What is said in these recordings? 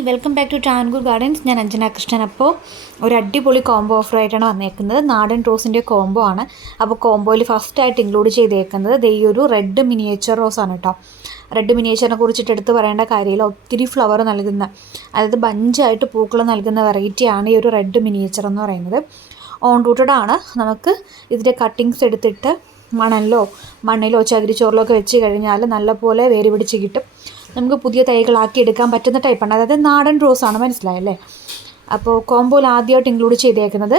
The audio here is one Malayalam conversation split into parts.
Hi welcome back to Travancore gardens. ഞാൻ അഞ്ജന കൃഷ്ണൻ. അപ്പോൾ ഒരു അടിപൊളി കോംബോ ഓഫറായിട്ടാണ് വന്നേക്കുന്നത്. നാടൻ റോസിൻ്റെ കോംബോ ആണ്. അപ്പോൾ കോംബോയിൽ ഫസ്റ്റായിട്ട് ഇൻക്ലൂഡ് ചെയ്തേക്കുന്നത് ഈ ഒരു റെഡ് മിനിയേച്ചർ റോസാണ് കേട്ടോ. റെഡ് മിനിയേച്ചറിനെ കുറിച്ചിട്ട് എടുത്ത് പറയേണ്ട കാര്യമില്ല. ഒത്തിരി ഫ്ലവർ നൽകുന്ന, അതായത് ബഞ്ചായിട്ട് പൂക്കൾ നൽകുന്ന വെറൈറ്റിയാണ് ഈ ഒരു റെഡ് മിനിയേച്ചർ എന്ന് പറയുന്നത്. ഓൺ റൂട്ടഡ് ആണ്. നമുക്ക് ഇതിൻ്റെ കട്ടിങ്സ് എടുത്തിട്ട് മണ്ണിലോ ചകിരിച്ചോറിലോ ഒക്കെ വെച്ച് കഴിഞ്ഞാൽ നല്ലപോലെ വേര് പിടിച്ച് കിട്ടും. നമുക്ക് പുതിയ തൈകളാക്കി എടുക്കാൻ പറ്റുന്ന ടൈപ്പാണ്. അതായത് നാടൻ റോസാണ്, മനസ്സിലായല്ലേ? അപ്പോൾ കോംബോയിൽ ആദ്യമായിട്ട് ഇൻക്ലൂഡ് ചെയ്തേക്കുന്നത്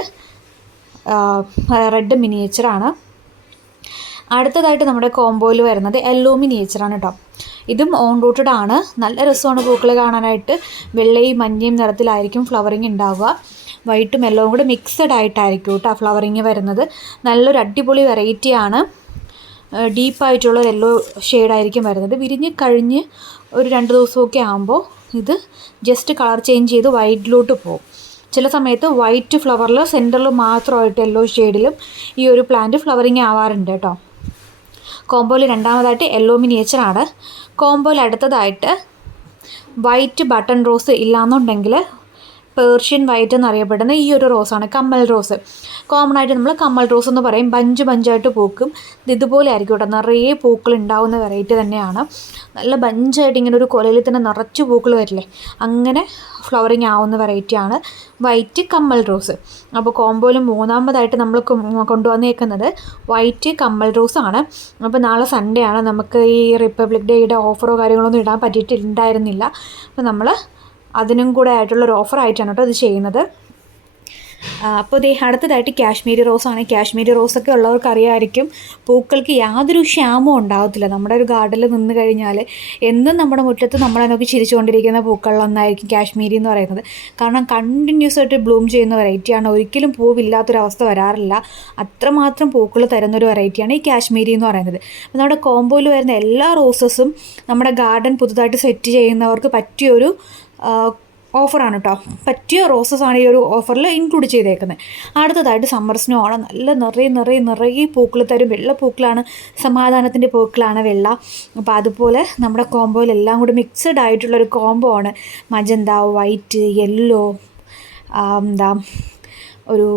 റെഡ് മിനിയേച്ചറാണ്. അടുത്തതായിട്ട് നമ്മുടെ കോംബോയിൽ വരുന്നത് യെല്ലോ മിനിയേച്ചറാണ് കേട്ടോ. ഇതും ഓൺ റൂട്ടഡ് ആണ്. നല്ല രസമാണ് പൂക്കൾ കാണാനായിട്ട്. വെള്ളയും മഞ്ഞയും നിറത്തിലായിരിക്കും ഫ്ലവറിങ് ഉണ്ടാവുക. വൈറ്റും യെല്ലോവും കൂടെ മിക്സഡ് ആയിട്ടായിരിക്കും കേട്ടോ ഫ്ലവറിങ് വരുന്നത്. നല്ലൊരു അടിപൊളി വെറൈറ്റിയാണ്. ഡീപ്പായിട്ടുള്ളൊരു യെല്ലോ ഷെയ്ഡായിരിക്കും വരുന്നത്. വിരിഞ്ഞ് കഴിഞ്ഞ് ഒരു 2 ദിവസമൊക്കെ ആകുമ്പോൾ ഇത് ജസ്റ്റ് കളർ ചേഞ്ച് ചെയ്ത് വൈറ്റിലോട്ട് പോകും. ചില സമയത്ത് വൈറ്റ് ഫ്ലവറിൽ സെൻറ്ററിൽ മാത്രമായിട്ട് യെല്ലോ ഷെയ്ഡിലും ഈ ഒരു പ്ലാന്റ് ഫ്ലവറിങ് ആവാറുണ്ട് കേട്ടോ. കോംബോയിൽ രണ്ടാമതായിട്ട് യെല്ലോ മിനിയേച്ചറാണ്. കോംബോയിൽ അടുത്തതായിട്ട് വൈറ്റ് ബട്ടൺ റോസ് ഇല്ലയെന്നുണ്ടെങ്കിൽ പേർഷ്യൻ വൈറ്റ് എന്നറിയപ്പെടുന്ന ഈ ഒരു റോസാണ്, കമ്മൽ റോസ്. കോമൺ ആയിട്ട് നമ്മൾ കമ്മൽ റോസ് എന്ന് പറയും. ബഞ്ചായിട്ട് പൂക്കും. ഇതുപോലെ ആയിരിക്കും കേട്ടോ, നിറയെ പൂക്കൾ ഉണ്ടാവുന്ന വെറൈറ്റി തന്നെയാണ്. നല്ല ബഞ്ചായിട്ട് ഇങ്ങനെ ഒരു കൊലയിൽ തന്നെ നിറച്ച് പൂക്കൾ വരില്ലേ, അങ്ങനെ ഫ്ലവറിങ് ആവുന്ന വെറൈറ്റിയാണ് വൈറ്റ് കമ്മൽ റോസ്. അപ്പോൾ കോംബോയിൽ മൂന്നാമതായിട്ട് നമ്മൾ കൊണ്ടുവന്നേക്കുന്നത് വൈറ്റ് കമ്മൽ റോസാണ്. അപ്പോൾ നാളെ സൺഡേ ആണ്. നമുക്ക് ഈ റിപ്പബ്ലിക് ഡേയുടെ ഓഫറോ കാര്യങ്ങളൊന്നും ഇടാൻ പറ്റിയിട്ടുണ്ടായിരുന്നില്ല. അപ്പോൾ നമ്മൾ അതിനും കൂടെ ആയിട്ടുള്ളൊരു ഓഫറായിട്ടാണ് കേട്ടോ ഇത് ചെയ്യുന്നത്. അപ്പോൾ അടുത്തതായിട്ട് കാശ്മീരി റോസാണ്. കാശ്മീരി റോസൊക്കെ ഉള്ളവർക്ക് അറിയാമായിരിക്കും, പൂക്കൾക്ക് യാതൊരു ക്ഷാമവും ഉണ്ടാകത്തില്ല. നമ്മുടെ ഒരു ഗാർഡനിൽ നിന്ന് കഴിഞ്ഞാൽ എന്നും നമ്മുടെ മുറ്റത്ത് നമ്മളെ നോക്കി ചിരിച്ചുകൊണ്ടിരിക്കുന്ന പൂക്കളിലൊന്നായിരിക്കും കാശ്മീരി എന്ന് പറയുന്നത്. കാരണം കണ്ടിന്യൂസ് ആയിട്ട് ബ്ലൂം ചെയ്യുന്ന വെറൈറ്റിയാണ്. ഒരിക്കലും പൂവില്ലാത്തൊരവസ്ഥ വരാറില്ല. അത്രമാത്രം പൂക്കൾ തരുന്നൊരു വെറൈറ്റിയാണ് ഈ കാശ്മീരി എന്ന് പറയുന്നത്. അപ്പോൾ നമ്മുടെ കോംബോയിൽ വരുന്ന എല്ലാ റോസസും നമ്മുടെ ഗാർഡൻ പുതുതായിട്ട് സെറ്റ് ചെയ്യുന്നവർക്ക് പറ്റിയൊരു ഓഫറാണ് കേട്ടോ. പറ്റിയ റോസസാണ് ഈ ഒരു ഓഫറിൽ ഇൻക്ലൂഡ് ചെയ്തേക്കുന്നത്. അടുത്തതായിട്ട് സമ്മർ സ്നോ ആണ്. നല്ല നിറയെ പൂക്കൾ തരും. വെള്ള പൂക്കളാണ്, സമാധാനത്തിൻ്റെ പൂക്കളാണ് വെള്ള. അപ്പോൾ അതുപോലെ നമ്മുടെ കോംബോയിൽ എല്ലാം കൂടി മിക്സഡ് ആയിട്ടുള്ളൊരു കോംബോ ആണ്. മജന്ത, വൈറ്റ്, യെല്ലോ, ഒരു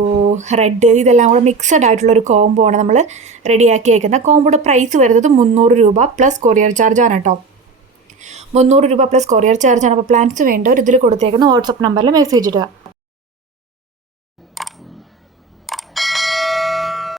റെഡ്, ഇതെല്ലാം കൂടെ മിക്സഡ് ആയിട്ടുള്ളൊരു കോംബോ ആണ് നമ്മൾ റെഡിയാക്കി വയ്ക്കുന്നത്. കോംബോയുടെ പ്രൈസ് വരുന്നത് 300 രൂപ പ്ലസ് കൊറിയർ ചാർജാണ് കേട്ടോ. 300 രൂപ പ്ലസ് കൊറിയർ ചാർജാണ്. അപ്പോൾ പ്ലാൻസ് വേണ്ടവർ ഇതിൽ കൊടുത്തേക്കുന്ന വാട്സപ്പ് നമ്പറിൽ മെസ്സേജ് ഇടുക.